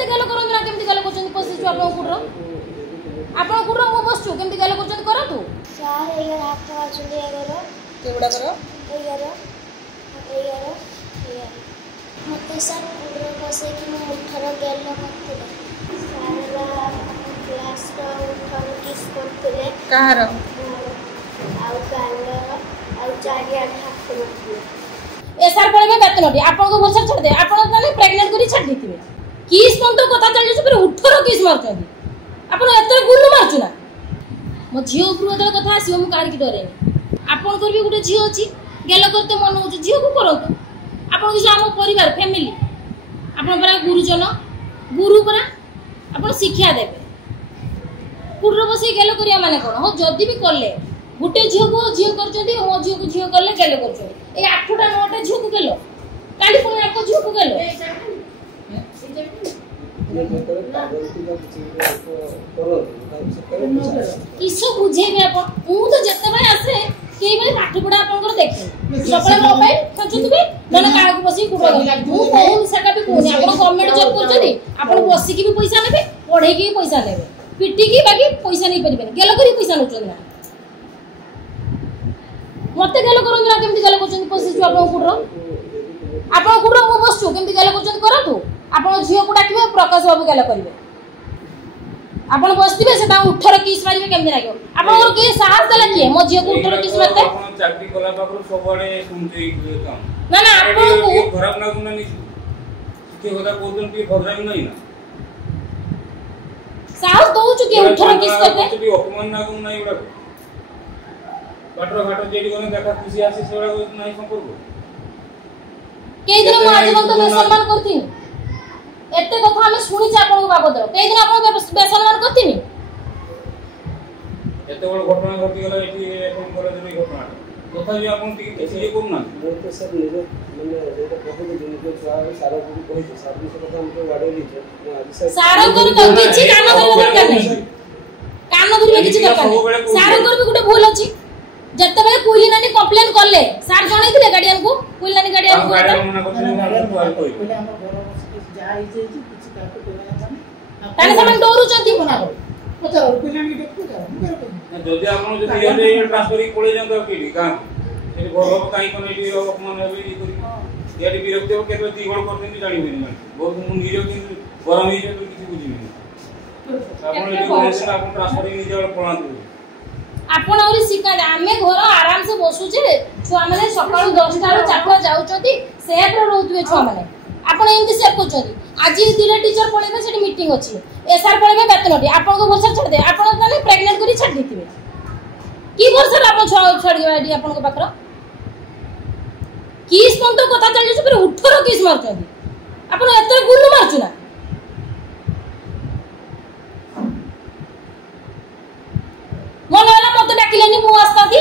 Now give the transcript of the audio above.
मत गल करंतु ना केमती गल करछन पसिछु आपन कुडरो आपन कुडरो मो बसछु केमती गल करछन करंतु सार एगर हाथ आचुली एगर केबडा करो एगर मते सर कुडरो बसे कि मो 18 गेल मते सारा क्लास रो 18 किस करतले कहारो आउ कांडो आउ चारिया हाथ करतले एसआर पळबे बेतनटी आपन को भरसा छड दे आपन माने प्रेग्नेंट करी छड दिथिबे किस पंतो कथा चल जे पर 18 किस मारछन आपन एते गुल्लू मारछु ना मो झियो उपरु एते कथा आसी मु कार की डरे आपन कर भी गुटे झियो अछि गेलो करते मन हो झियो को करंतु आपन कि हम परिवार फैमिली आपन परा गुरुजन गुरु परा आपन शिक्षा देबे कुडरो बसी गेलो करिया माने कोन हो जदी भी करले गुटे झियो को झियो करछंती मो झियो को झियो करले गेलो करछंती ए 8टा 9टा झियो को गेलो काली पुनी एको झियो को गेलो किसो बुझेबे अपन मु तो जत्ते भाई आसे केई भाई पाठ पढा अपन कर देखे सपळे मोबाइल खचुतबे नने काळ को बसी कुडो मु कहू सेटा भी कोनी अपन गवर्नमेंट जॉब करछदी अपन बसी की भी पैसा नेबे पढे की भी पैसा नेबे पिटी की बाकी पैसा नहीं परिबे गेलो करी पैसा नचन ना मते गेलो करन ना केमती गेलो करछन पसिछु आपन कुडरो मो बसछु केमती गेलो करछन करंतु आपन झियो को डाकिबे प्रकाश बाबू गेलो करिवे आपन बसतिबे सेटा 18 किस मारिबे केमती लागो आपन के साहस देला के मो झियो को 18 किस मारते आपन चाकरी कला पाखरो सबडे सुनते काम ना ना आपन को खराब ना गुना नि के होदा कोदन के भद्राई नहीं ना साहस दउ छु के 18 किस करते भी अपमान ना गुना इडा बाटरो घाटो जेडी गने देखा खुशी आसी सेडा नहीं संपर्क के दिन मो आज तो सम्मान करथिन एते कथा हम सुनि छ आपन बाबद के दिन आपन बेसम्मान करथिन एते बड़ घटना घटी गेला एठी अपन कॉलेज रे घटना कथा भी आपन टिके ये कोन ना मोर तो सर निजे माने जेटा कहले दिन के सारा को कहि सर्विस कथा हमके वाडे ली सारा कर तो किछि कान धरबे दरकार नै कान धरबे किछि दरकार नै सारा कर भी गुटे भूल अछि जत्ते बेले पुली नानी कंप्लेन करले सार जणैथिले गार्डियन को पुली नानी गार्डियन को मना करथिन पहिले हमर घर जा आई जे किछि काको कोना माने ताने समान डोरु चंती बना पचा पुली नानी देखु जा जदि आपन जदि ये ट्रांसफर पळे जंत केडी का ए घर काई कोन एटी अपमान हेबे ई करी याडी विरक्ति हो केतो दी गोळ करथिन जानि बिन बहुत मु निरो कि गरम ही जे किछि बुझिनि आपन एटी कोन आपन ट्रांसफर नि जे पळांतु आपण औरी शिका आमे घर आराम से बसु जे छुआ माने सकाळ 10टा रो 4टा जाउचती सेफ रो रहउतबे छुआ माने आपण एंती सेफ करचती आज दिले टीचर पळेबे सेठी मीटिंग अछि एसआर पळेबे बेतनटी आपण को भरसा छड दे आपण माने प्रेग्नेंट करी छड दितिबे की भरसा आपण छुआ छड गडी आपण को पाखरो किस पंतो कथा चल जे पर 18 किस मारचती आपण एते गुल्लू मारछु ना मन वाला मत डाकिलेनी मु आस्ताती